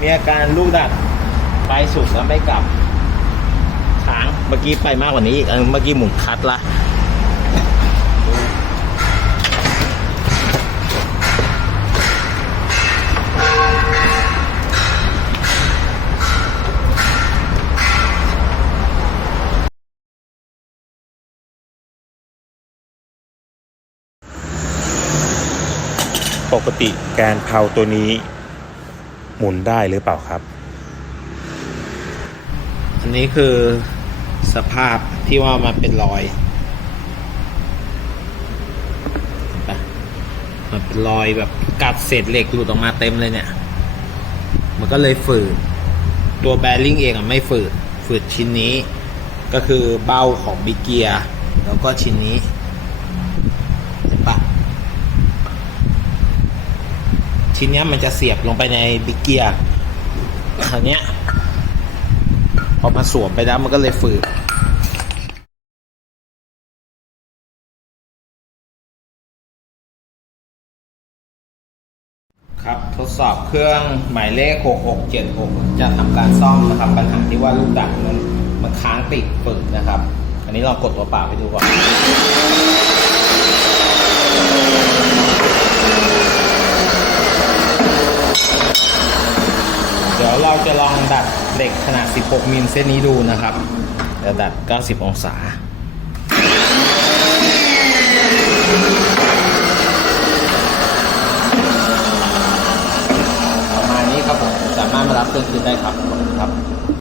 มีอาการลูกดัดไปสุดแล้วไม่กลับค้างเมื่อกี้ไปมากกว่านี้อีกเมื่อกี้หมุนคัดละปกติแกนเพลาตัวนี้ หมุนได้หรือเปล่าครับ อันนี้คือสภาพที่ว่ามันเป็นรอยมันเป็นรอยแบบกัดเศษเหล็กหลุดออกมาเต็มเลยเนี่ย มันก็เลยฝืด ตัวแบริ่งเองอะไม่ฝืด ฝืดชิ้นนี้ ก็คือเบ้าของบิเกียแล้วก็ชิ้นนี้ เห็นปะ ชิ้นนี้มันจะเสียบลงไปในบิเกียร์คราวนี้พอมาสวมไปแล้วมันก็เลยฝืดครับทดสอบเครื่องหมายเลข 6676 จะทำการซ่อมนะครับ ปัญหาที่ว่าลูกดักมันมันค้างติดฝึกนะครับ อันนี้ลองกดตัวเปล่าไปดูก่อน เดี๋ยวเราจะลองดัดเหล็กขนาด 16 มิลเส้นนี้ดูนะครับเดี๋ยวดัด 90 องศาประมาณนี้ครับผมสามารถมารับเครื่องคืนได้ครับขอบคุณครับ